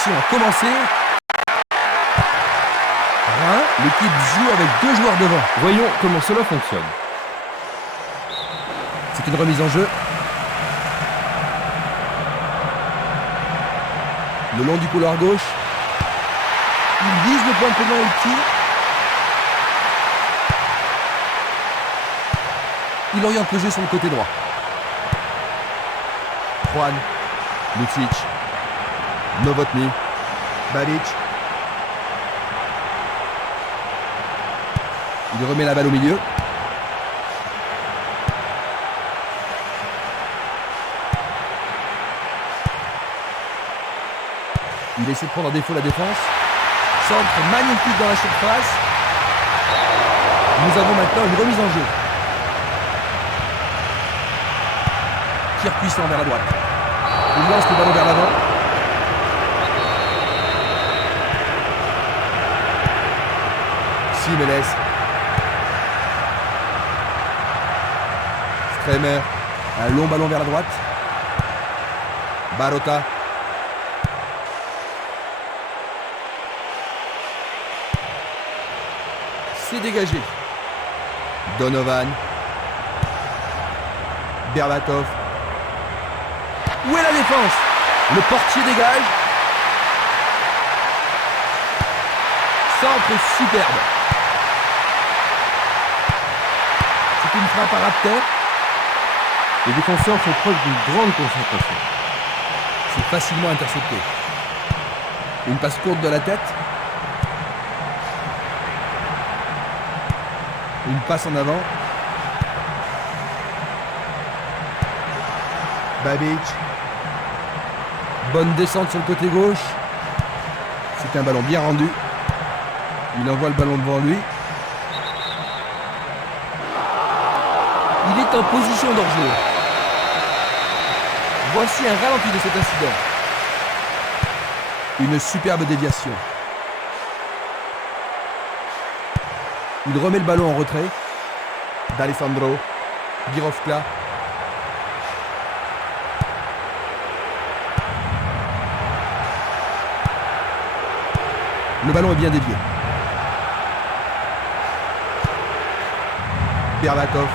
L'action a commencé. L'équipe joue avec 2 joueurs devant. Voyons comment cela fonctionne. C'est une remise en jeu. Le long du couloir gauche. Il vise le point de pénal et le tire. Il oriente le jeu sur le côté droit. Juan, Lucic, Novotny, Babic. Il remet la balle au milieu. Il essaie de prendre en défaut la défense. Centre magnifique dans la surface. Nous avons maintenant une remise en jeu. Tir puissant vers la droite. Il lance le ballon vers l'avant. Simeles. Stremer. Un long ballon vers la droite. Barota. C'est dégagé. Donovan. Berbatov. Où est la défense? Le portier dégage. Centre superbe. C'est une frappe à ras de terre. Les défenseurs font preuve d'une grande concentration. C'est facilement intercepté. Une passe courte de la tête. Une passe en avant. Babic. Bonne descente sur le côté gauche. C'est un ballon bien rendu. Il envoie le ballon devant lui. Il est en position d'hors-jeu. Voici un ralenti de cet incident. Une superbe déviation. Il remet le ballon en retrait. D'Alessandro. Birovka. Le ballon est bien dévié. Berbatov.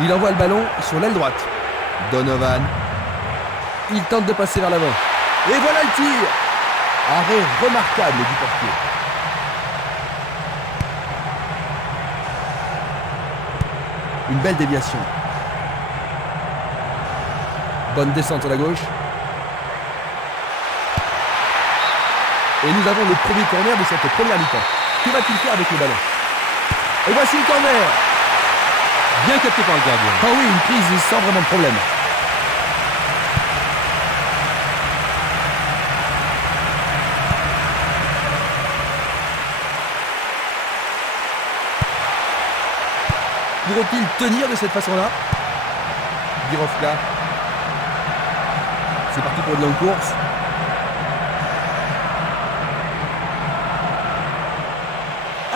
Il envoie le ballon sur l'aile droite. Donovan. Il tente de passer vers l'avant. Et voilà le tir. Arrêt remarquable du portier. Une belle déviation. Bonne descente sur la gauche. Et nous avons le premier corner de cette première mi-temps. Que va-t-il faire avec le ballon? Et voici le corner. Bien capté par le gardien. Ah oui, une prise sans vraiment de problème. Pourront-ils tenir de cette façon-là? Birovka. C'est parti pour une longue course.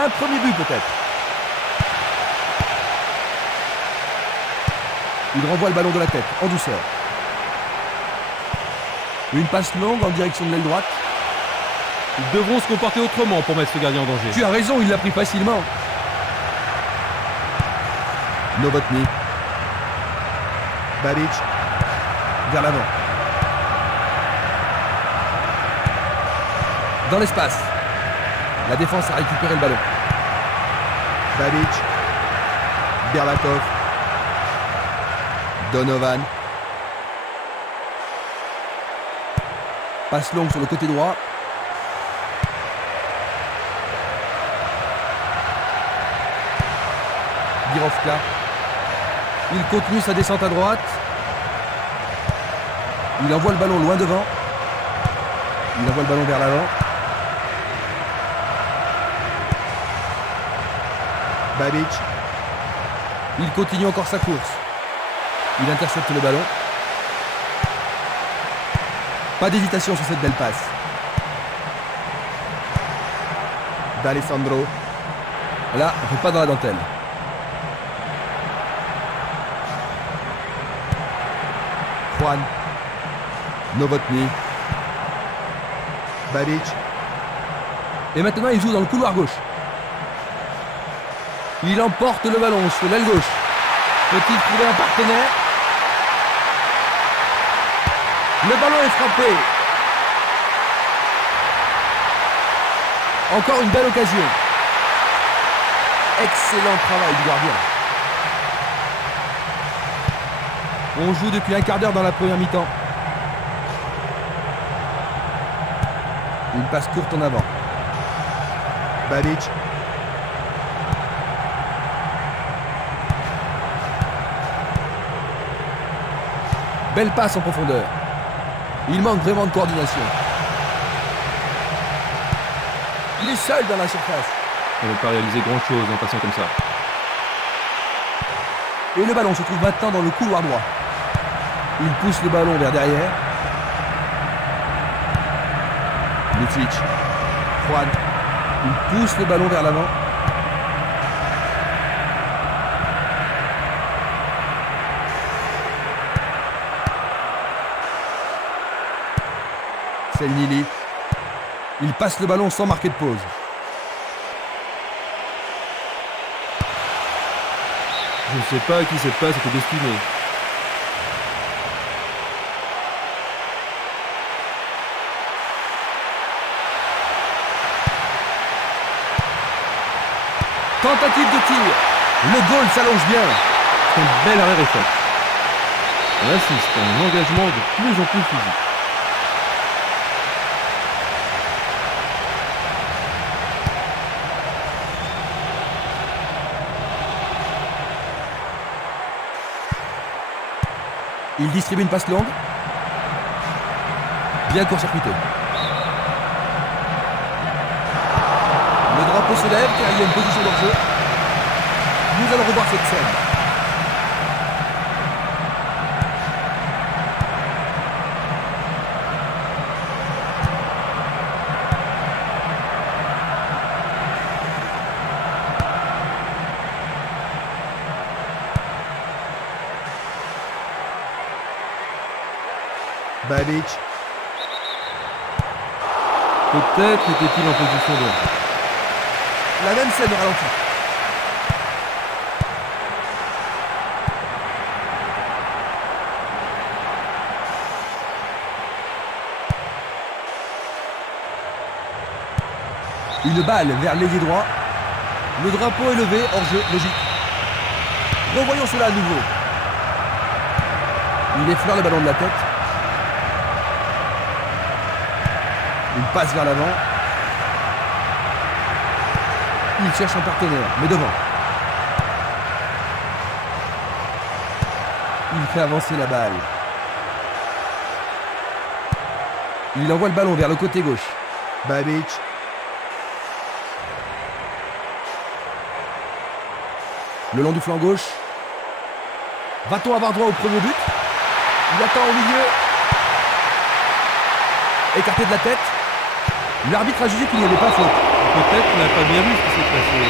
Un premier but peut-être. Il renvoie le ballon de la tête, en douceur. Une passe longue en direction de l'aile droite. Ils devront se comporter autrement pour mettre ce gardien en danger. Tu as raison, il l'a pris facilement. Novotny. Babic. Vers l'avant. Dans l'espace. La défense a récupéré le ballon. Babic. Berbatov. Donovan. Passe longue sur le côté droit. Birovka. Il continue sa descente à droite. Il envoie le ballon loin devant. Il envoie le ballon vers l'avant. Babic. Il continue encore sa course. Il intercepte le ballon. Pas d'hésitation sur cette belle passe. D'Alessandro. Là, on ne fait pas dans la dentelle. Juan. Novotny. Babic. Et maintenant, il joue dans le couloir gauche. Il emporte le ballon sur l'aile gauche. Peut-il trouver un partenaire? Le ballon est frappé. Encore une belle occasion. Excellent travail du gardien. On joue depuis un quart d'heure dans la première mi-temps. Une passe courte en avant. Babic. Belle passe en profondeur. Il manque vraiment de coordination. Il est seul dans la surface. On ne va pas réaliser grand chose en passant comme ça. Et le ballon se trouve maintenant dans le couloir droit. Il pousse le ballon vers derrière. Lucic. Juan. Il pousse le ballon vers l'avant. Selnili. Il passe le ballon sans marquer de pause. Je ne sais pas à qui cette passe était destinée. Tentative de tir. Le goal s'allonge bien. C'est un bel arrêt réflexe. On assiste à un engagement de plus en plus physique. Il distribue une passe longue. Bien court-circuité. Le drapeau se lève car il y a une position d'enjeu. Nous allons revoir cette scène. Babic. Peut-être était-il en position de... La même scène au ralenti. Une balle vers l'ailier droit. Le drapeau est levé, hors jeu, logique. Revoyons cela à nouveau. Il effleure le ballon de la tête. Une passe vers l'avant. Il cherche un partenaire, mais devant. Il fait avancer la balle. Il envoie le ballon vers le côté gauche. Babic. Le long du flanc gauche. Va-t-on avoir droit au premier but? Il attend au milieu. Écarté de la tête. L'arbitre a jugé qu'il n'y avait pas faute. Peut-être qu'on n'a pas bien vu ce qui s'est passé.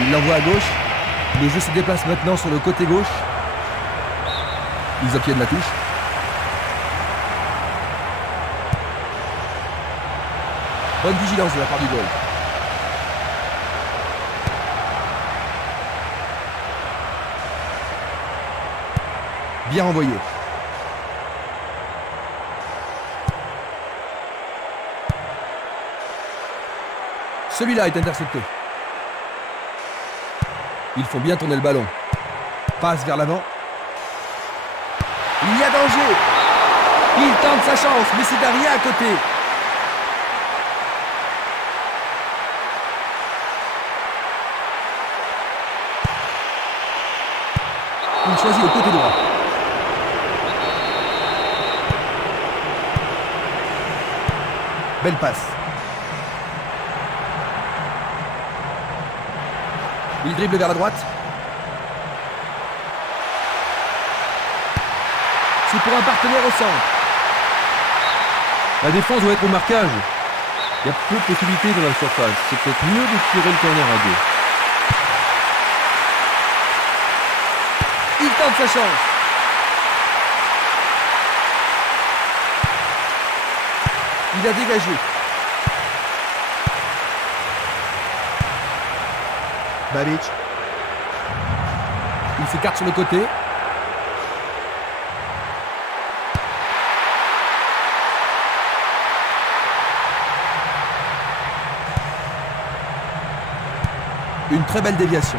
Il l'envoie à gauche. Le jeu se déplace maintenant sur le côté gauche. Ils obtiennent la touche. Bonne vigilance de la part du goal. Bien renvoyé. Celui-là est intercepté. Ils font bien tourner le ballon. Passe vers l'avant. Il y a danger. Il tente sa chance, mais c'est derrière à côté. Il choisit le côté droit. Belle passe. Il dribble vers la droite. C'est pour un partenaire au centre. La défense doit être au marquage. Il y a peu de possibilités dans la surface. C'est peut-être mieux de tirer le corner à deux. Il tente sa chance. Il a dégagé. Babic. Il s'écarte sur le côté. Une très belle déviation.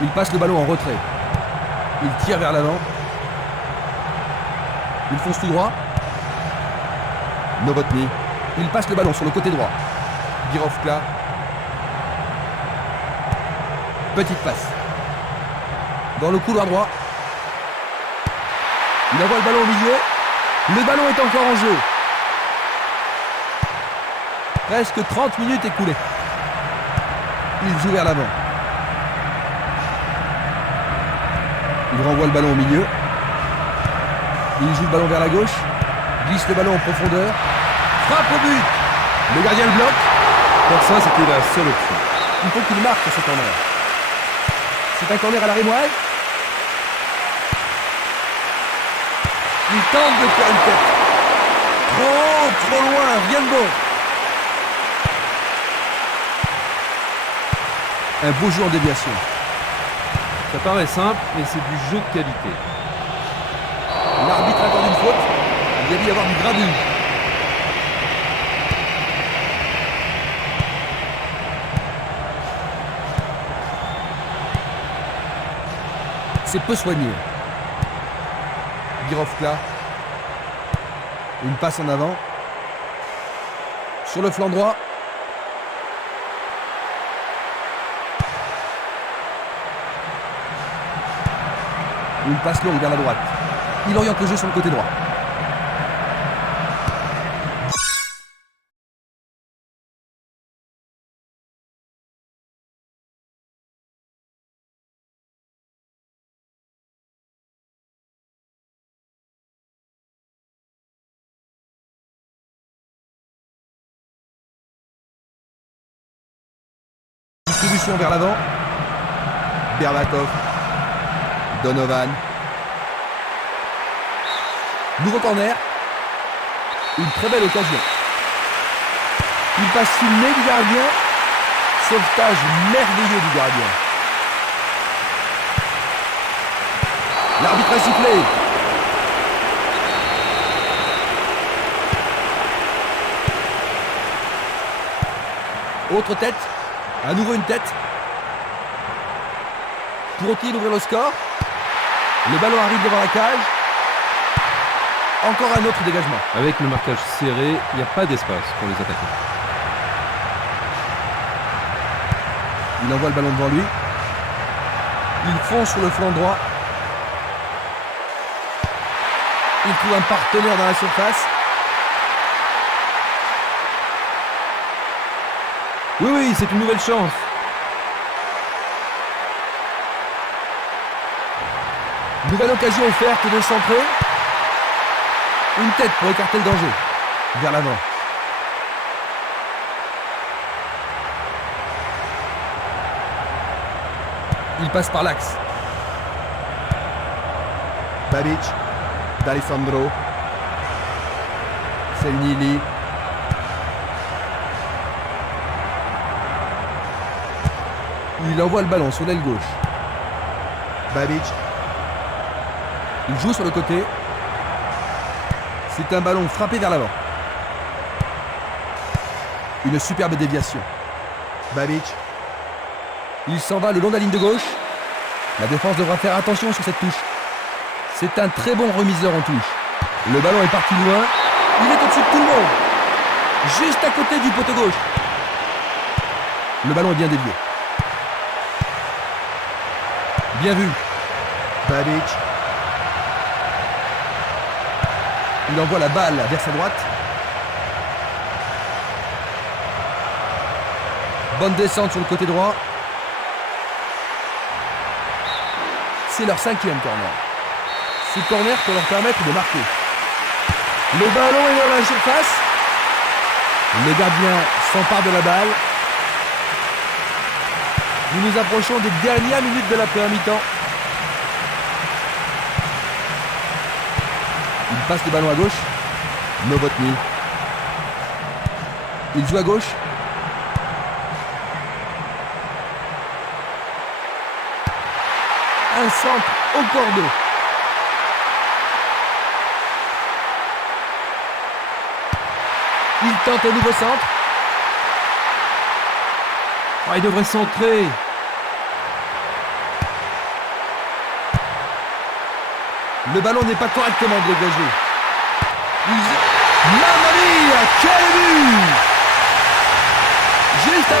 Il passe le ballon en retrait. Il tire vers l'avant. Il fonce tout droit. Novotny. Il passe le ballon sur le côté droit. Birovka. Petite passe. Dans le couloir droit. Il envoie le ballon au milieu. Le ballon est encore en jeu. Presque 30 minutes écoulées. Il joue vers l'avant. Il renvoie le ballon au milieu. Il joue le ballon vers la gauche. Glisse le ballon en profondeur. Frappe au but. Le gardien le bloque. Pour ça, c'était la seule option. Il faut qu'il marque ce corner. C'est un corner à la rémoise. Il tente de faire une tête. Trop loin. Rien de bon. Un beau jeu en déviation. Ça paraît simple, mais c'est du jeu de qualité. L'arbitre accorde une faute. Il va y avoir du grabuge. C'est peu soigné. Birovka. Une passe en avant. Sur le flanc droit. Une passe longue vers la droite. Il oriente le jeu sur le côté droit. Distribution vers l'avant. Berbatov. Donovan. Nouveau corner. Une très belle occasion. Il passe sous le nez du gardien. Sauvetage merveilleux du gardien. L'arbitre a sifflé. Autre tête. À nouveau une tête. Pourrait-il ouvrir le score? Le ballon arrive devant la cage. Encore un autre dégagement. Avec le marquage serré, il n'y a pas d'espace pour les attaquants. Il envoie le ballon devant lui. Il fonce sur le flanc droit. Il trouve un partenaire dans la surface. Oui, c'est une nouvelle chance. Nouvelle occasion offerte de centrer. Une tête pour écarter le danger. Vers l'avant. Il passe par l'axe. Babic. D'Alessandro. Selnili. Il envoie le ballon sur l'aile gauche. Babic. Il joue sur le côté. C'est un ballon frappé vers l'avant. Une superbe déviation. Babic. Il s'en va le long de la ligne de gauche. La défense devra faire attention sur cette touche. C'est un très bon remiseur en touche. Le ballon est parti loin. Il est au-dessus de tout le monde. Juste à côté du poteau gauche. Le ballon est bien dévié. Bien vu. Babic. Il envoie la balle vers sa droite. Bonne descente sur le côté droit. C'est leur 5e corner. Ce corner peut leur permettre de marquer. Le ballon est dans la surface. Le gardien s'empare de la balle. Nous nous approchons des dernières minutes de la première mi-temps. Il passe le ballon à gauche. Novotny. Il joue à gauche. Un centre au cordeau. Il tente un nouveau centre. Ah, il devrait centrer. Le ballon n'est pas correctement dégagé. Mamma mia, quel but! Juste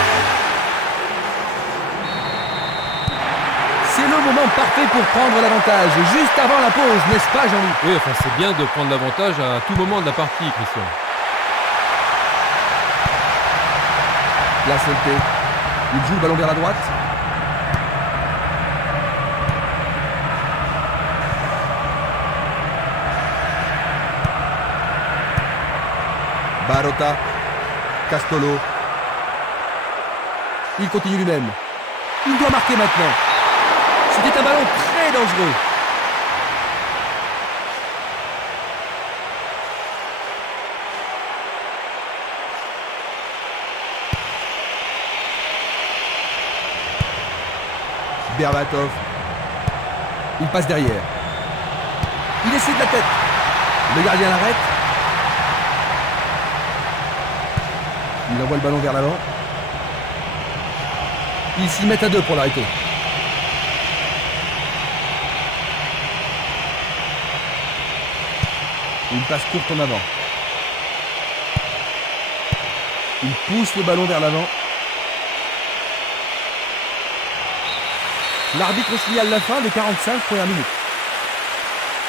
C'est le moment parfait pour prendre l'avantage, juste avant la pause, n'est-ce pas Jean-Louis? Oui, enfin c'est bien de prendre l'avantage à tout moment de la partie, Christian. La Celté. Il joue le ballon vers la droite. Barota. Castolo. Il continue lui-même. Il doit marquer maintenant. C'était un ballon très dangereux. Berbatov. Il passe derrière. Il essaie de la tête. Le gardien l'arrête. Il envoie le ballon vers l'avant. Ils s'y mettent à deux pour l'arrêter. Une passe courte en avant. Il pousse le ballon vers l'avant. L'arbitre signale la fin des 45 premières minutes.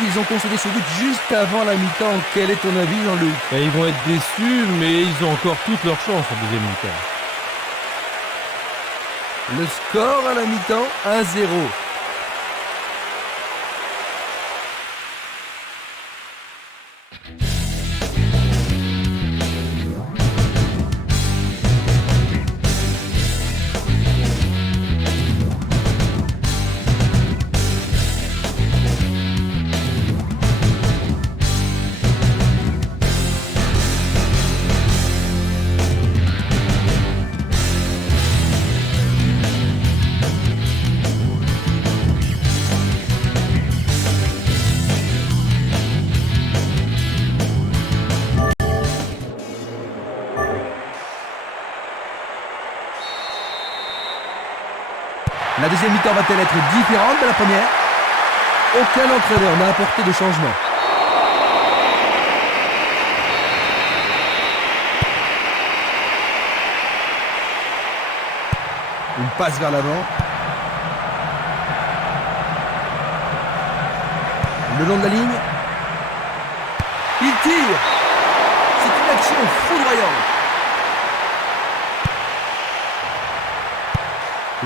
Ils ont concédé ce but juste avant la mi-temps. Quel est ton avis, Jean-Luc? Ils vont être déçus, mais ils ont encore toutes leurs chances en deuxième mi-temps. Le score à la mi-temps, 1-0. La deuxième mi-temps va-t-elle être différente de la première? Aucun entraîneur n'a apporté de changement. Une passe vers l'avant. Le long de la ligne. Il tire. C'est une action foudroyante.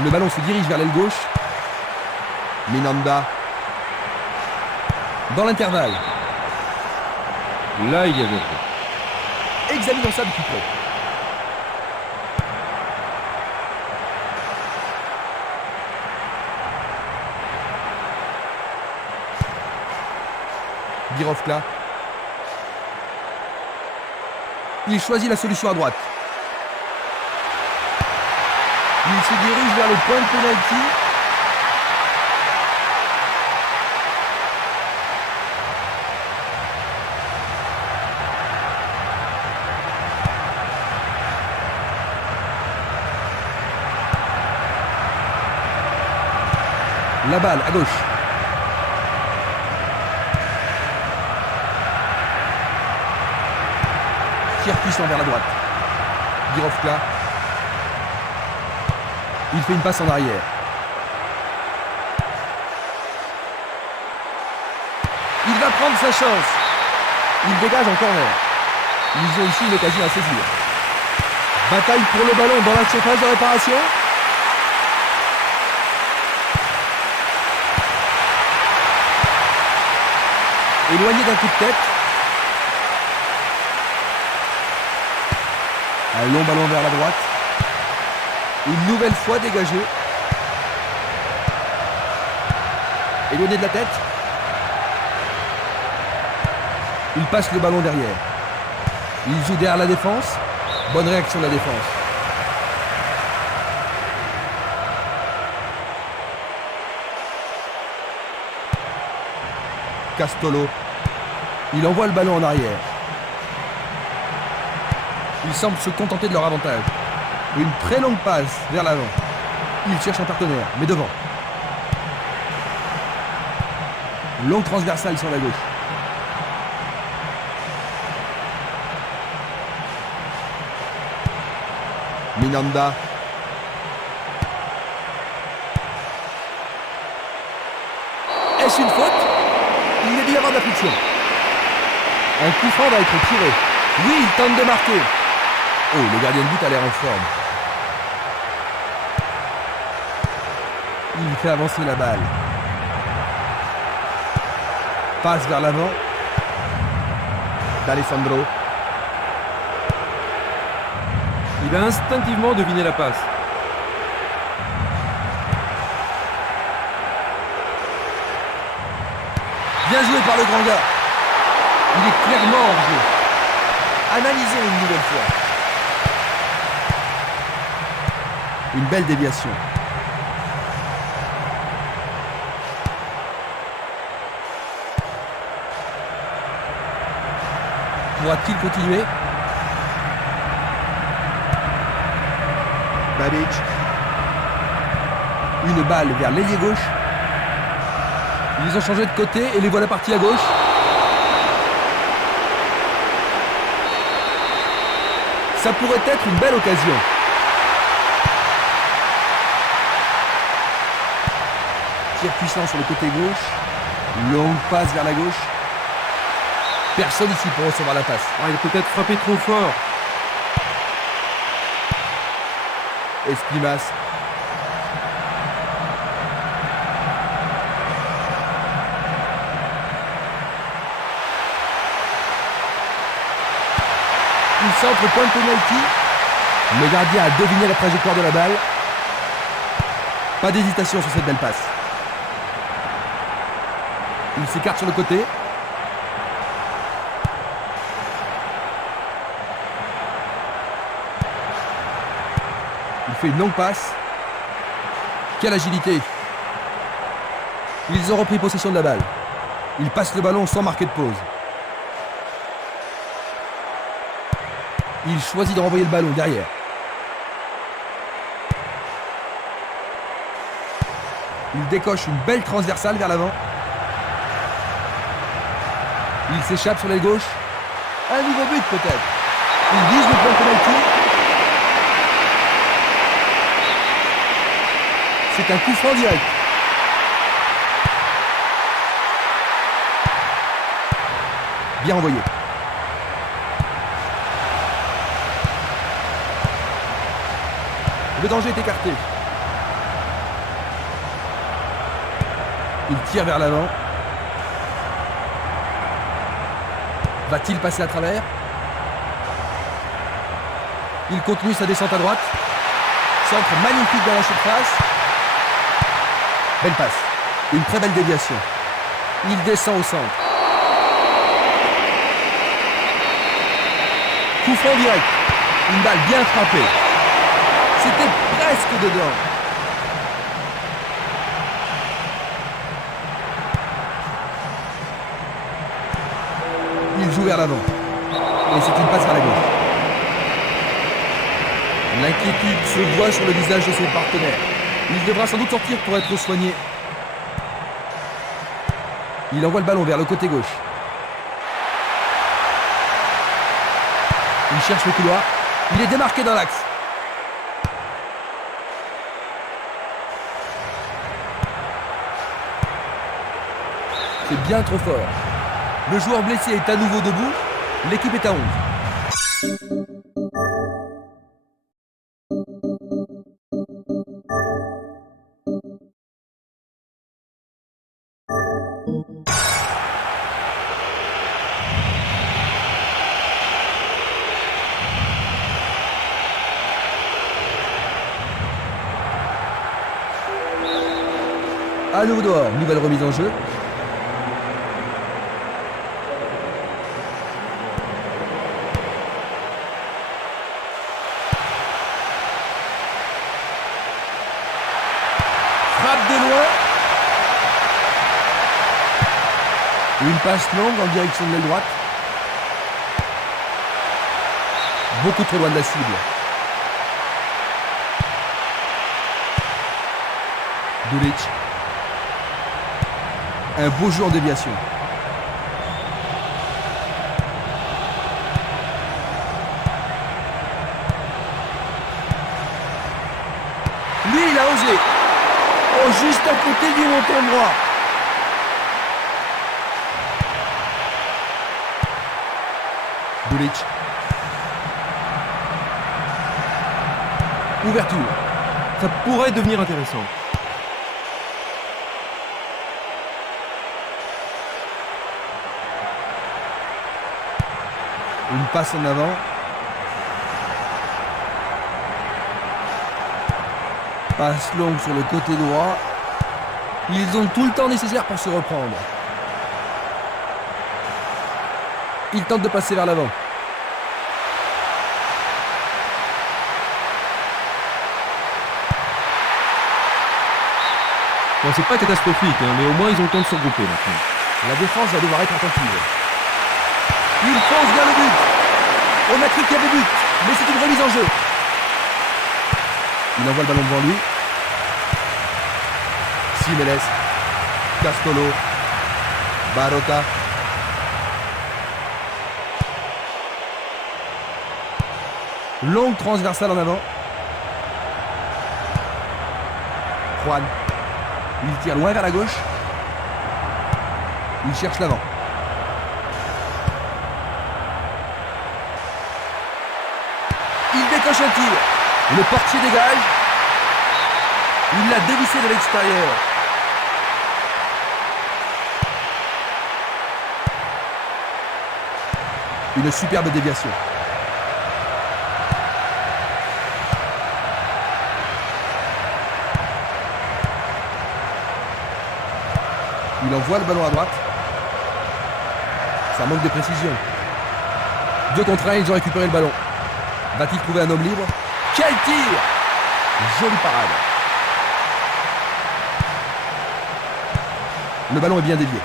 Le ballon se dirige vers l'aile gauche. Minanda. Dans l'intervalle. Là, il y avait. Examinons ça de plus près. Birovka. Il choisit la solution à droite. Il se dirige vers le point de pénalty. La balle à gauche. Tir puissant vers la droite. Birovka. Il fait une passe en arrière. Il va prendre sa chance. Il dégage en corner. Ils ont ici une occasion à saisir. Bataille pour le ballon dans la surface de réparation. Éloigné d'un coup de tête. Un long ballon vers la droite. Une nouvelle fois dégagé. Éloigné de la tête. Il passe le ballon derrière. Il joue derrière la défense. Bonne réaction de la défense. Castolo. Il envoie le ballon en arrière. Il semble se contenter de leur avantage. Une très longue passe vers l'avant. Il cherche un partenaire, mais devant. Longue transversale sur la gauche. Minanda. Est-ce une faute? Il y a dû y avoir de la friction. Un coup franc va être tiré. Oui, il tente de marquer. Oh, le gardien de but a l'air en forme. Il fait avancer la balle. Passe vers l'avant. D'Alessandro. Il a instinctivement deviné la passe. Bien joué par le grand gars. Il est clairement hors jeu. Analysons une nouvelle fois. Une belle déviation. Pourra-t-il continuer? Babic. Une balle vers l'ailier gauche. Ils ont changé de côté et les voilà partis à gauche. Ça pourrait être une belle occasion. Tir puissant sur le côté gauche. Longue passe vers la gauche. Personne ici pour recevoir la passe. Ah, il a peut-être frappé trop fort. Esquimas. Il centre point de penalty. Le gardien a deviné la trajectoire de la balle. Pas d'hésitation sur cette belle passe. Il s'écarte sur le côté. Il fait une longue passe. Quelle agilité. Ils ont repris possession de la balle. Il passe le ballon sans marquer de pause. Il choisit de renvoyer le ballon derrière. Il décoche une belle transversale vers l'avant. Il s'échappe sur l'aile gauche. Un nouveau but peut-être. Il vise le point de penalty. C'est un coup franc direct. Bien envoyé. Le danger est écarté. Il tire vers l'avant. Va-t-il passer à travers? Il continue sa descente à droite. Centre magnifique dans la surface. Belle passe. Une très belle déviation. Il descend au centre. Coup franc direct. Une balle bien frappée. C'était presque dedans. Il joue vers l'avant. Et c'est une passe vers la gauche. L'inquiétude se voit sur le visage de son partenaire. Il devra sans doute sortir pour être soigné. Il envoie le ballon vers le côté gauche. Il cherche le couloir. Il est démarqué dans l'axe. C'est bien trop fort. Le joueur blessé est à nouveau debout. L'équipe est à 11. À nouveau dehors, nouvelle remise en jeu. Une passe longue en direction de l'aile droite. Beaucoup trop loin de la cible. Dulic. Un beau jeu en déviation. Lui, il a osé. Oh, juste à côté du montant droit. Dulic. Ouverture. Ça pourrait devenir intéressant. Une passe en avant. Passe longue sur le côté droit. Ils ont tout le temps nécessaire pour se reprendre. Ils tentent de passer vers l'avant. Bon, c'est pas catastrophique, hein, mais au moins ils ont le temps de se regrouper maintenant. La défense va devoir être attentive. Il fonce vers le but. On a cru qu'il y avait but, mais c'est une remise en jeu. Il envoie le ballon devant lui. Simeles. Castolo. Barota. Longue transversale en avant. Juan. Il tire loin vers la gauche. Il cherche l'avant. Il décoche un tir. Le portier dégage. Il l'a dévissé de l'extérieur. Une superbe déviation. Il envoie le ballon à droite. Ça manque de précision. 2 contre 1, ils ont récupéré le ballon. Va-t-il trouver un homme libre? Quel tir! Jolie parade. Le ballon est bien dévié.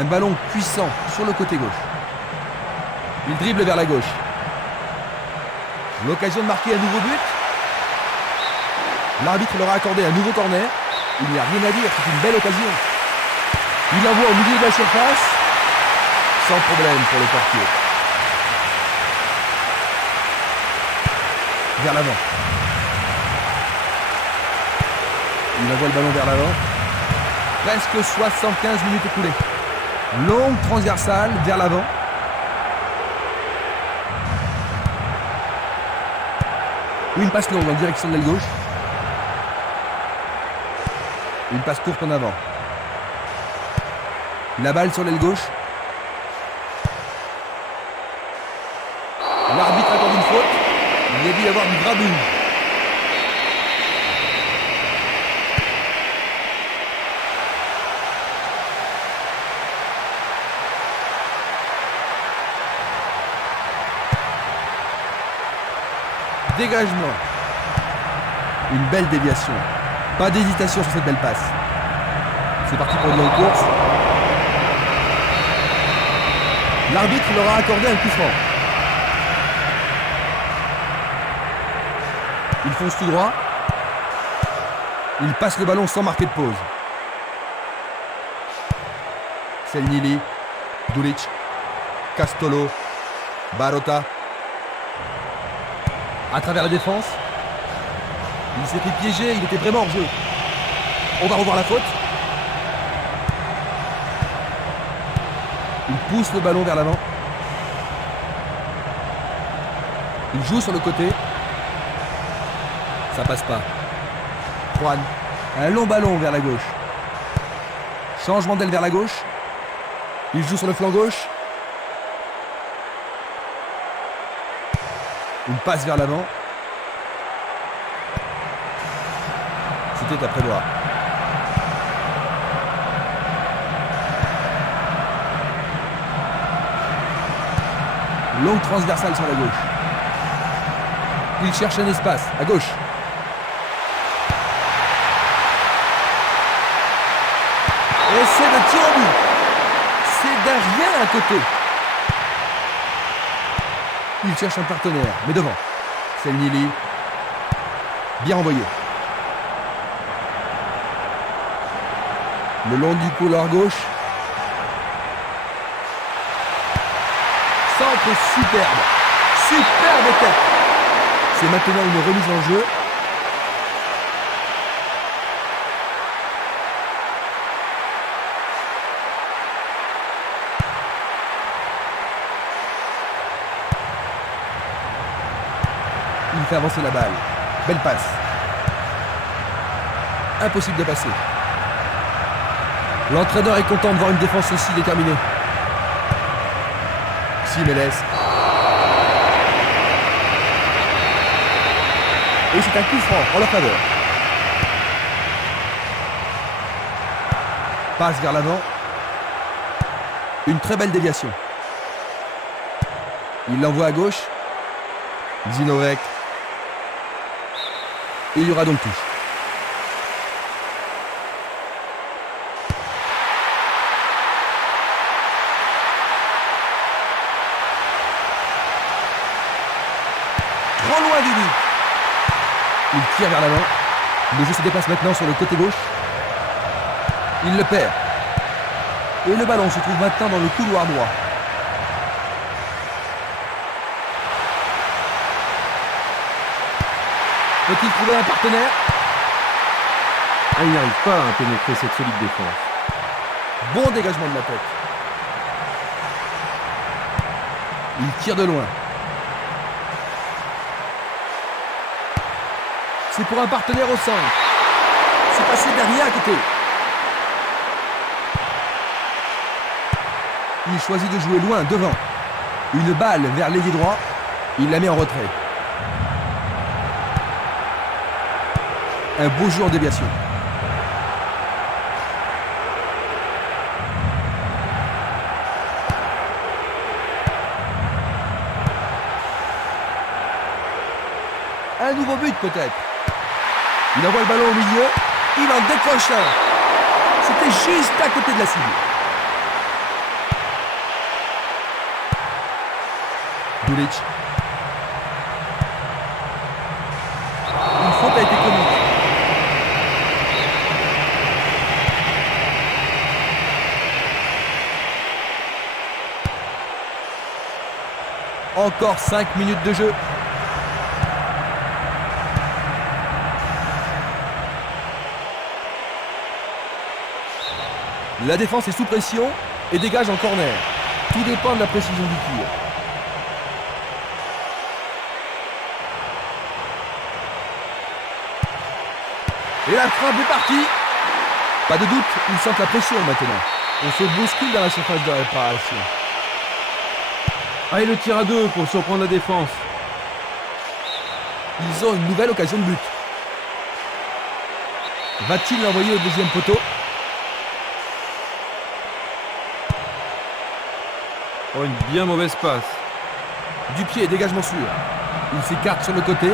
Un ballon puissant sur le côté gauche. Il dribble vers la gauche. L'occasion de marquer un nouveau but. L'arbitre leur a accordé un nouveau corner. Il n'y a rien à dire, c'est une belle occasion. Il envoie au milieu de la surface. Sans problème pour le portier. Vers l'avant. Il envoie le ballon vers l'avant. Presque 75 minutes écoulées. Longue transversale vers l'avant. Une passe longue en direction de l'aile gauche. Une passe courte en avant. La balle sur l'aile gauche. L'arbitre accorde une faute. Il y a dû y avoir du grabouille. Dégagement. Une belle déviation. Pas d'hésitation sur cette belle passe. C'est parti pour une longue course. L'arbitre leur a accordé un coup franc. Il fonce tout droit. Il passe le ballon sans marquer de pause. Selnili, Dulic, Castolo, Barota. À travers la défense. Il s'était piégé, il était vraiment hors jeu. On va revoir la faute. Il pousse le ballon vers l'avant. Il joue sur le côté. Ça passe pas. Juan. Un long ballon vers la gauche. Changement d'aile vers la gauche. Il joue sur le flanc gauche. Une passe vers l'avant. C'était à prévoir. Longue transversale sur la gauche. Il cherche un espace, à gauche. Et c'est le tir au but. C'est derrière à côté. Il cherche un partenaire, mais devant. C'est Nili. Bien envoyé. Le long du couloir gauche. Centre superbe. Superbe tête. C'est maintenant une remise en jeu. Il fait avancer la balle. Belle passe. Impossible de passer. L'entraîneur est content de voir une défense aussi déterminée. Simeles. Et c'est un coup franc en leur faveur. Passe vers l'avant. Une très belle déviation. Il l'envoie à gauche. Zinovek. Et il y aura donc touche. Trop loin du but. Il tire vers l'avant. Le jeu se déplace maintenant sur le côté gauche. Il le perd. Et le ballon se trouve maintenant dans le couloir droit. Peut-il trouver un partenaire? Il n'arrive pas à pénétrer cette solide défense. Bon dégagement de la tête. Il tire de loin. C'est pour un partenaire au centre. C'est passé derrière à côté. Il choisit de jouer loin, devant. Une balle vers l'ailier droit. Il la met en retrait. Un beau jeu en déviation. Un nouveau but peut-être. Il envoie le ballon au milieu. Il en décroche un. C'était juste à côté de la cible. Dulic. Une faute a été commise. Encore 5 minutes de jeu. La défense est sous pression et dégage en corner. Tout dépend de la précision du tir. Et la frappe est partie. Pas de doute, ils sentent la pression maintenant. On se bouscule dans la surface de réparation. Et le tir à deux pour surprendre la défense. Ils ont une nouvelle occasion de but. Va-t-il l'envoyer au deuxième poteau? Oh, une bien mauvaise passe. Du pied, dégagement sûr. Il s'écarte sur le côté.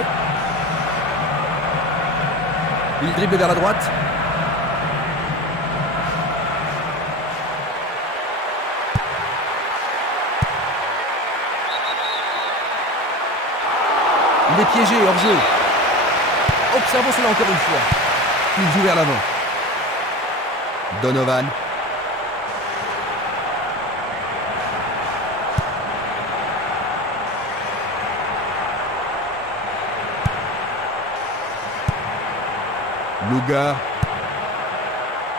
Il dribble vers la droite. Il est piégé, hors jeu. Observons cela encore une fois. Il joue vers l'avant. Donovan. Luga.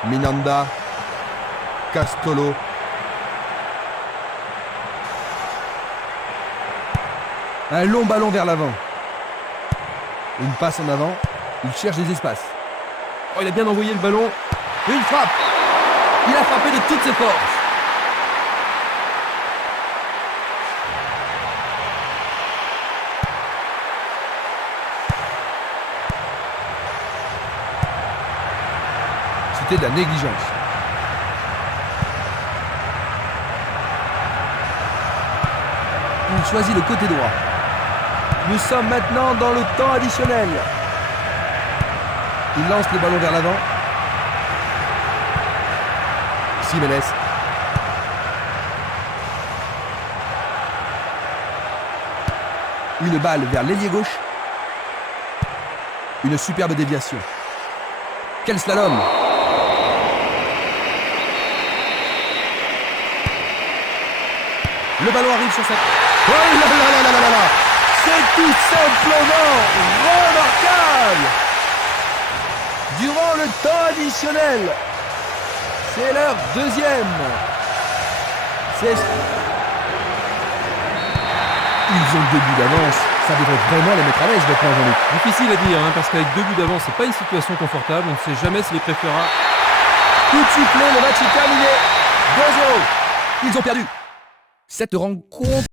Minanda. Castolo. Un long ballon vers l'avant. Une passe en avant. Il cherche des espaces. Oh, il a bien envoyé le ballon. Une frappe. Il a frappé de toutes ses forces. C'était de la négligence. Il choisit le côté droit. Nous sommes maintenant dans le temps additionnel. Il lance le ballon vers l'avant. Jiménez. Une balle vers l'ailier gauche. Une superbe déviation. Quel slalom! Le ballon arrive sur cette... Oh là là là là là là! C'est tout simplement remarquable! Durant le temps additionnel, c'est leur deuxième. Ils ont 2 buts d'avance. Ça devrait vraiment les mettre à l'aise maintenant, Jean-Luc. Difficile à dire, parce qu'avec 2 buts d'avance, c'est pas une situation confortable. On ne sait jamais s'il les préférera. Coup de sifflet, le match est terminé. 2-0. Ils ont perdu. Cette rencontre